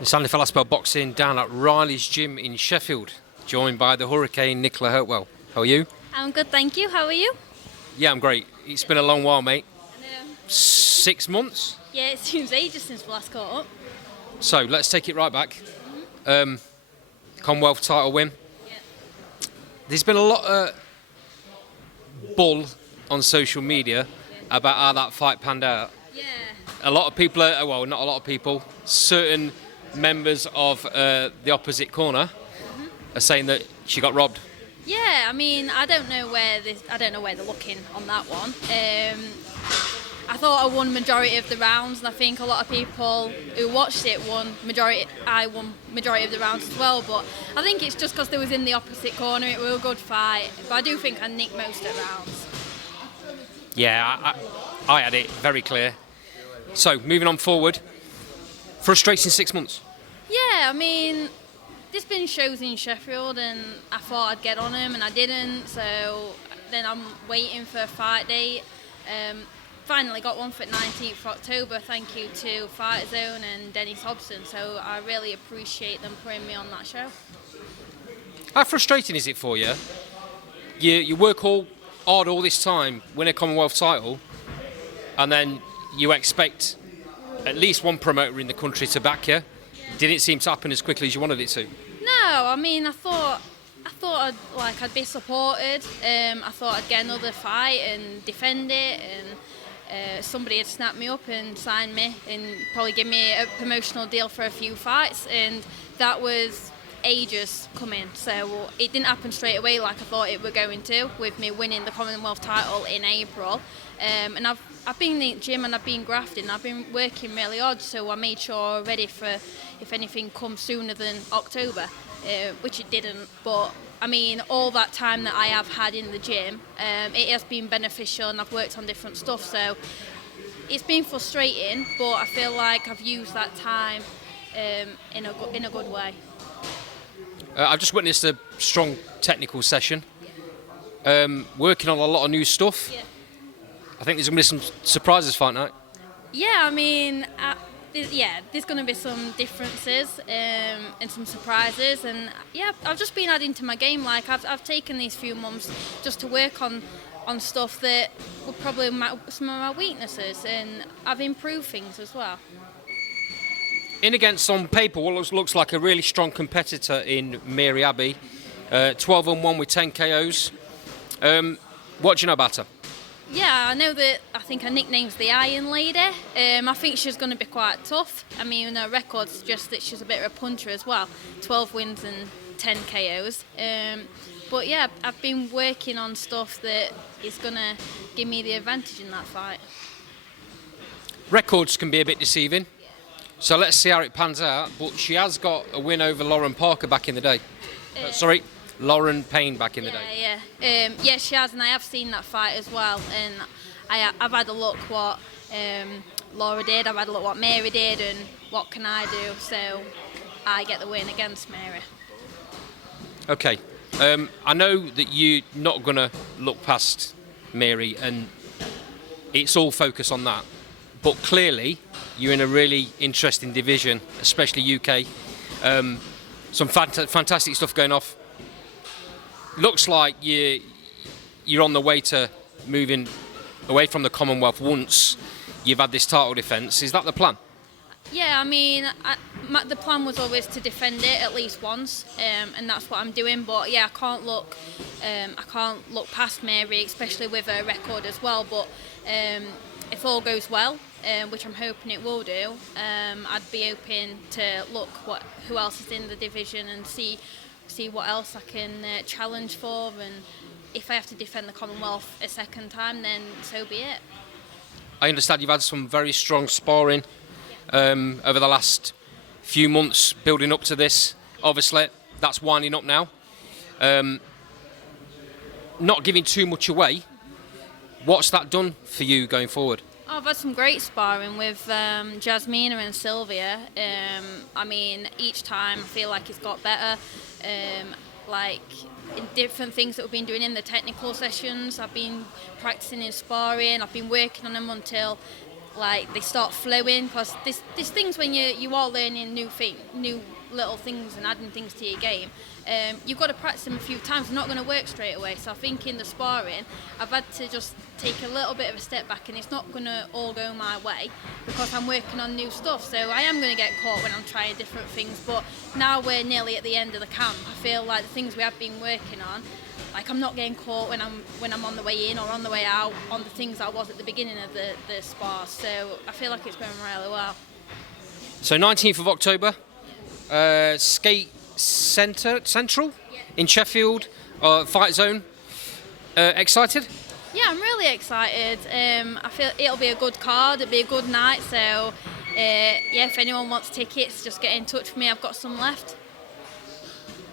It's Andy Falaspo boxing down at Riley's gym in Sheffield, joined by the Hurricane Nicola Hopewell. How are you? I'm good, thank you. How are you? Yeah, I'm great. It's been a long while, mate. I know. 6 months? Yeah, it seems ages since we last caught up. So let's take it right back. Commonwealth title win. Yeah. There's been a lot of bull on social media about how that fight panned out. Yeah. A lot of people, well, not a lot of people, certain members of the opposite corner are saying that she got robbed. Yeah, I mean, I don't know where they're looking on that one. I thought I won majority of the rounds, and I think a lot of people who watched it won majority. I won majority of the rounds as well, but I think it's just because they was in the opposite corner. It was a good fight, but I do think I nicked most of the rounds. Yeah, I had it very clear. So moving on forward, frustrating 6 months. Yeah, I mean, there's been shows in Sheffield, and I thought I'd get on them, and I didn't. So then I'm waiting for a fight date. Finally got one for 19th of October, thank you to Fight Zone and Dennis Hobson, so I really appreciate them putting me on that show. How frustrating is it for you? You work hard all this time, win a Commonwealth title, and then you expect at least one promoter in the country to back you. Didn't seem to happen as quickly as you wanted it to. No, I mean, I thought I'd be supported. I thought I'd get another fight and defend it, and somebody had snapped me up and signed me and probably give me a promotional deal for a few fights, and that was ages coming. So it didn't happen straight away like I thought it were going to, with me winning the Commonwealth title in April. And I've been in the gym and I've been grafting. I've been working really hard, so I made sure ready for if anything comes sooner than October, which it didn't. But I mean, all that time that I have had in the gym, it has been beneficial, and I've worked on different stuff. So it's been frustrating, but I feel like I've used that time in a good way. I've just witnessed a strong technical session. Working on a lot of new stuff. Yeah. I think there's going to be some surprises fight night. Yeah, I mean, there's going to be some differences and some surprises, and yeah, I've just been adding to my game. Like I've taken these few months just to work on stuff that were probably some of my weaknesses, and I've improved things as well. In against, on paper, what looks like a really strong competitor in Mary Abbey, 12-1 with 10 KOs. What do you know about her? Yeah, I know that. I think her nickname's the Iron Lady. I think she's going to be quite tough. I mean, her record suggests that she's a bit of a puncher as well. 12 wins and 10 KOs. But yeah, I've been working on stuff that is going to give me the advantage in that fight. Records can be a bit deceiving, so let's see how it pans out. But she has got a win over Lauren Parker back in the day. Lauren Payne back in the day. Yeah, she has, and I have seen that fight as well. And I've had a look what Laura did, I've had a look what Mary did, and what can I do? So I get the win against Mary. Okay, I know that you're not going to look past Mary, and it's all focus on that. But clearly, you're in a really interesting division, especially UK. Some fantastic stuff going off. Looks like you're on the way to moving away from the Commonwealth once you've had this title defence. Is that the plan? Yeah, I mean, the plan was always to defend it at least once, and that's what I'm doing. But yeah, I can't look past Mary, especially with her record as well. But if all goes well, which I'm hoping it will do, I'd be open to look who else is in the division and see what else I can challenge for, and if I have to defend the Commonwealth a second time, then so be it. I understand you've had some very strong sparring over the last few months building up to this. Obviously, that's winding up now. Not giving too much away, what's that done for you going forward? I've had some great sparring with Jasmina and Sylvia. I mean, each time I feel like it's got better. Like in different things that we've been doing in the technical sessions, I've been practicing in sparring. I've been working on them until like they start flowing. Because there's things when you are learning new little things and adding things to your game. You've got to practice them a few times. They're not going to work straight away. So I think in the sparring, I've had to just take a little bit of a step back, and it's not going to all go my way because I'm working on new stuff. So I am going to get caught when I'm trying different things. But now we're nearly at the end of the camp. I feel like the things we have been working on, like I'm not getting caught when I'm on the way in or on the way out on the things I was at the beginning of the spar. So I feel like it's going really well. So 19th of October, Skate Central in Sheffield, Fight Zone. Excited? Yeah, I'm really excited. I feel it'll be a good card, it'll be a good night. So yeah, if anyone wants tickets, just get in touch with me. I've got some left.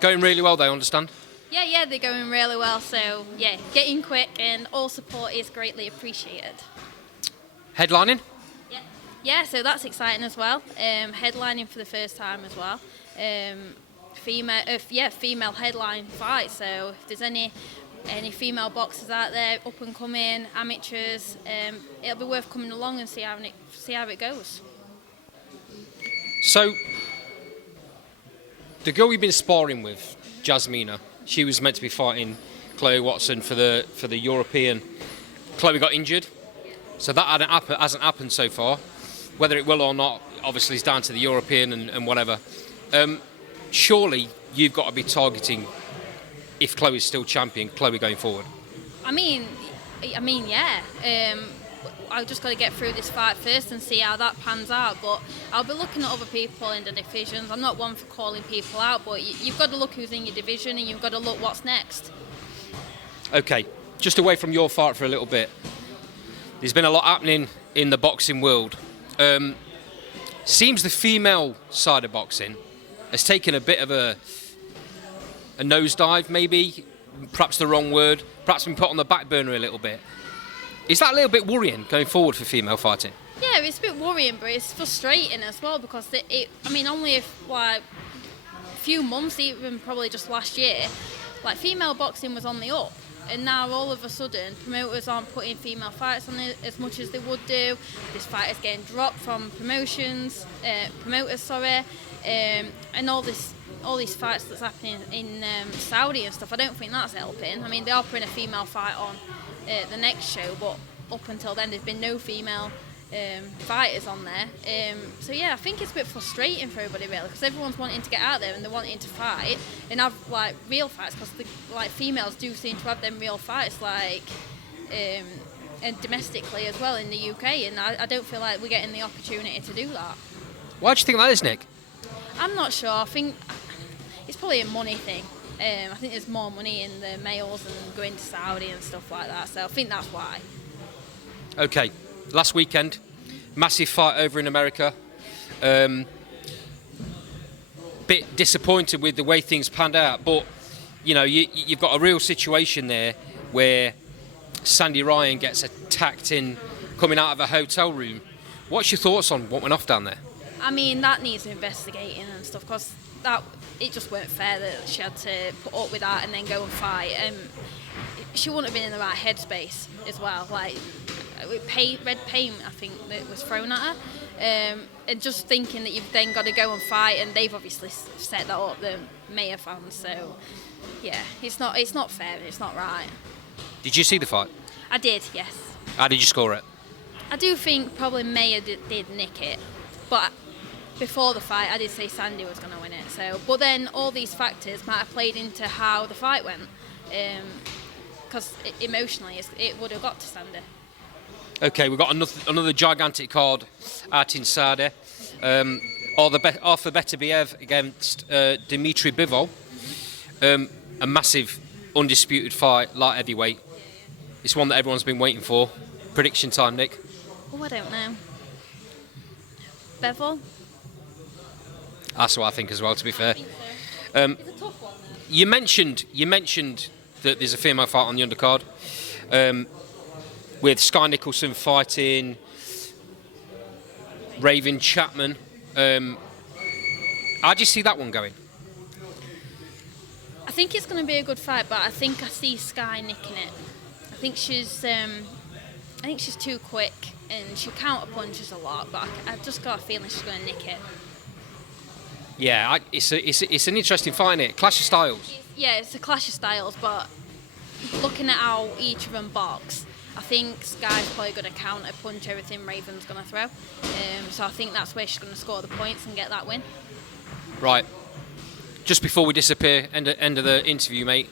Going really well, they understand. Yeah, they're going really well. So yeah, get in quick, and all support is greatly appreciated. Headlining? Yeah, so that's exciting as well. Headlining for the first time as well. Female headline fight. So if there's any female boxers out there, up and coming, amateurs, it'll be worth coming along and see how it goes. So the girl you've been sparring with, Jasmina, she was meant to be fighting Chloe Watson for the European. Chloe got injured, so that hasn't happened so far. Whether it will or not, obviously, is down to the European and whatever. Surely you've got to be targeting, if Chloe's still champion, Chloe going forward. I mean, yeah. I've just got to get through this fight first and see how that pans out. But I'll be looking at other people in the divisions. I'm not one for calling people out, but you've got to look who's in your division, and you've got to look what's next. Okay, just away from your fight for a little bit. There's been a lot happening in the boxing world. Seems the female side of boxing has taken a bit of a nosedive, maybe, perhaps the wrong word, perhaps been put on the back burner a little bit. Is that a little bit worrying going forward for female fighting? Yeah, it's a bit worrying, but it's frustrating as well because only a few months, even probably just last year, like female boxing was on the up. And now all of a sudden, promoters aren't putting female fights on it as much as they would do. This fight is getting dropped from promoters, and all these fights that's happening in Saudi and stuff. I don't think that's helping. I mean, they are putting a female fight on the next show, but up until then, there's been no female fighters on there. So yeah, I think it's a bit frustrating for everybody really, because everyone's wanting to get out there and they're wanting to fight and have like real fights, because like females do seem to have them real fights, like and domestically as well in the UK, and I don't feel like we're getting the opportunity to do that. Why do you think that is, Nick? I'm not sure. I think it's probably a money thing. I think there's more money in the males and going to Saudi and stuff like that, so I think that's why. Okay. Last weekend, massive fight over in America. Bit disappointed with the way things panned out, but you know you've got a real situation there where Sandy Ryan gets attacked in coming out of a hotel room. What's your thoughts on what went off down there? I mean, that needs investigating and stuff, because it just weren't fair that she had to put up with that and then go and fight. She wouldn't have been in the right headspace as well. Like, red paint, I think, that was thrown at her, and just thinking that you've then got to go and fight, and they've obviously set that up, the Maya fans. So yeah, it's not fair, it's not right. Did you see the fight? I did, yes. How did you score it? I do think probably Maya did nick it, but before the fight I did say Sandy was going to win it. So, but then all these factors might have played into how the fight went, because emotionally it would have got to Sandy. Okay, we've got another gigantic card out in Saudi. Arthur Beterbiev against Dimitri Bivol. A massive, undisputed fight, light heavyweight. It's one that everyone's been waiting for. Prediction time, Nick? Oh, I don't know. Bivol? That's what I think as well, to be fair. It's a tough one, though. You mentioned that there's a female fight on the undercard. With Sky Nicholson fighting Raven Chapman. How do you see that one going? I think it's going to be a good fight, but I think I see Sky nicking it. I think she's too quick and she counter punches a lot, but I've just got a feeling she's going to nick it. Yeah, it's an interesting fight, isn't it? Clash of styles. Yeah, it's a clash of styles, but looking at how each of them box, I think Sky's probably going to counter punch everything Raven's going to throw. So I think that's where she's going to score the points and get that win. Right. Just before we disappear, end of the interview, mate,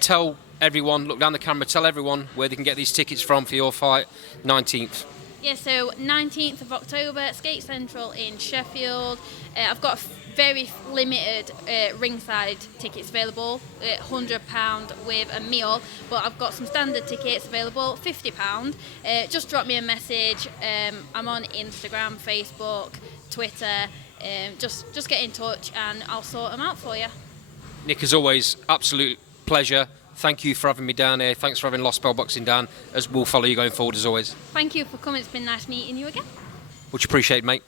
tell everyone, look down the camera, tell everyone where they can get these tickets from for your fight, 19th. Yeah, so 19th of October, Skate Central in Sheffield. I've got very limited ringside tickets available, £100 with a meal, but I've got some standard tickets available, £50. Just drop me a message. I'm on Instagram, Facebook, Twitter. Just get in touch and I'll sort them out for you. Nick, as always, absolute pleasure. Thank you for having me down here. Thanks for having Lost Bell Boxing down. As we'll follow you going forward as always. Thank you for coming. It's been nice meeting you again. Much appreciated, mate.